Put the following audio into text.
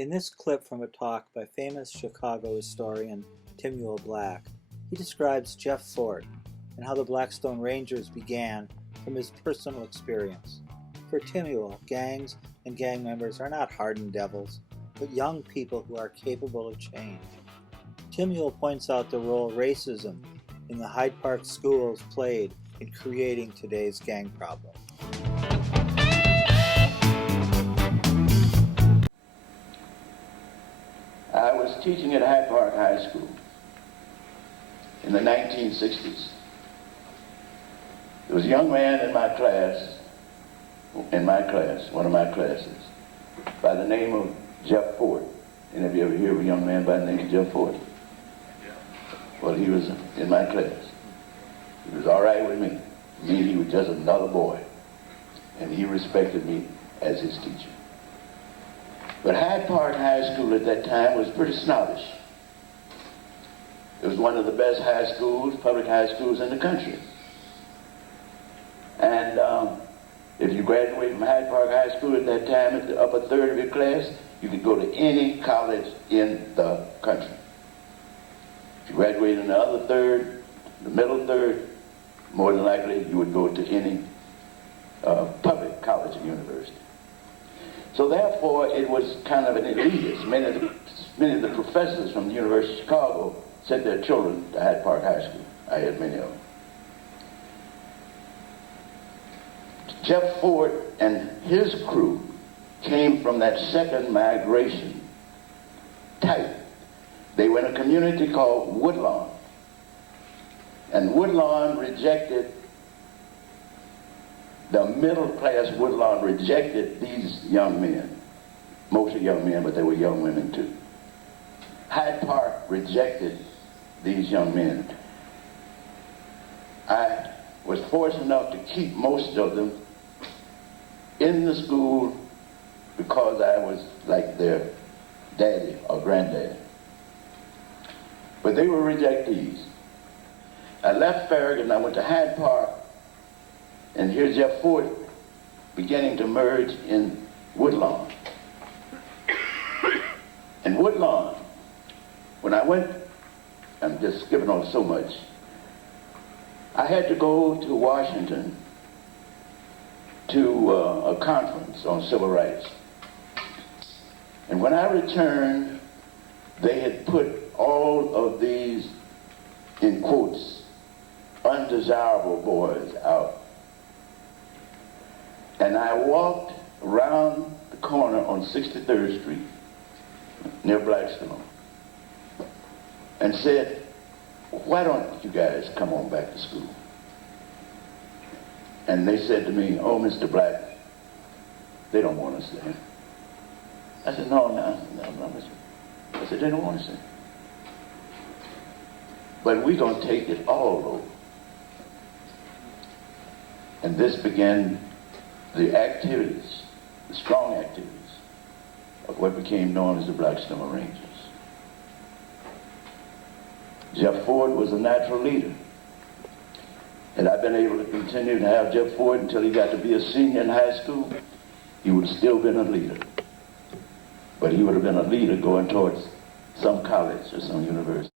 In this clip from a talk by famous Chicago historian Timuel Black, he describes Jeff Fort and how the Blackstone Rangers began from his personal experience. For Timuel, gangs and gang members are not hardened devils, but young people who are capable of change. Timuel points out the role racism in the Hyde Park schools played in creating today's gang problem. I was teaching at Hyde Park High School in the 1960s. There was a young man in my class, one of my classes, by the name of Jeff Fort. Any of you ever hear of a young man by the name of Jeff Fort? Well, he was in my class. He was all right with me. He was just another boy, and he respected me as his teacher. But Hyde Park High School at that time was pretty snobbish. It was one of the best high schools, public high schools in the country. And if you graduated from Hyde Park High School at that time, at the upper third of your class, you could go to any college in the country. If you graduated in the other third, the middle third, more than likely you would go to any public college or university. So therefore, it was kind of an elitist. Many of the professors from the University of Chicago sent their children to Hyde Park High School. I had many of them. Jeff Fort and his crew came from that second migration type. They were in a community called Woodlawn. And Woodlawn rejected, the middle class Woodlawn rejected these young men. Mostly young men, but there were young women too. Hyde Park rejected these young men. I was fortunate enough to keep most of them in the school because I was like their daddy or granddaddy. But they were rejectees. I left Farragut and I went to Hyde Park, and here's Jeff Fort beginning to merge in Woodlawn. And Woodlawn, when I went, I'm just skipping on so much, I had to go to Washington to a conference on civil rights. And when I returned, they had put all of these, in quotes, undesirable boys out. And I walked around the corner on 63rd Street, near Blackstone, and said, why don't you guys come on back to school? And they said to me, oh, Mr. Black, they don't want us there. I said, no, I said, they don't want us there. But we're going to take it all over. And this began the activities, the strong activities, of what became known as the Blackstone Rangers. Jeff Fort was a natural leader. Had I been able to continue to have Jeff Fort until he got to be a senior in high school, he would have still been a leader. But he would have been a leader going towards some college or some university.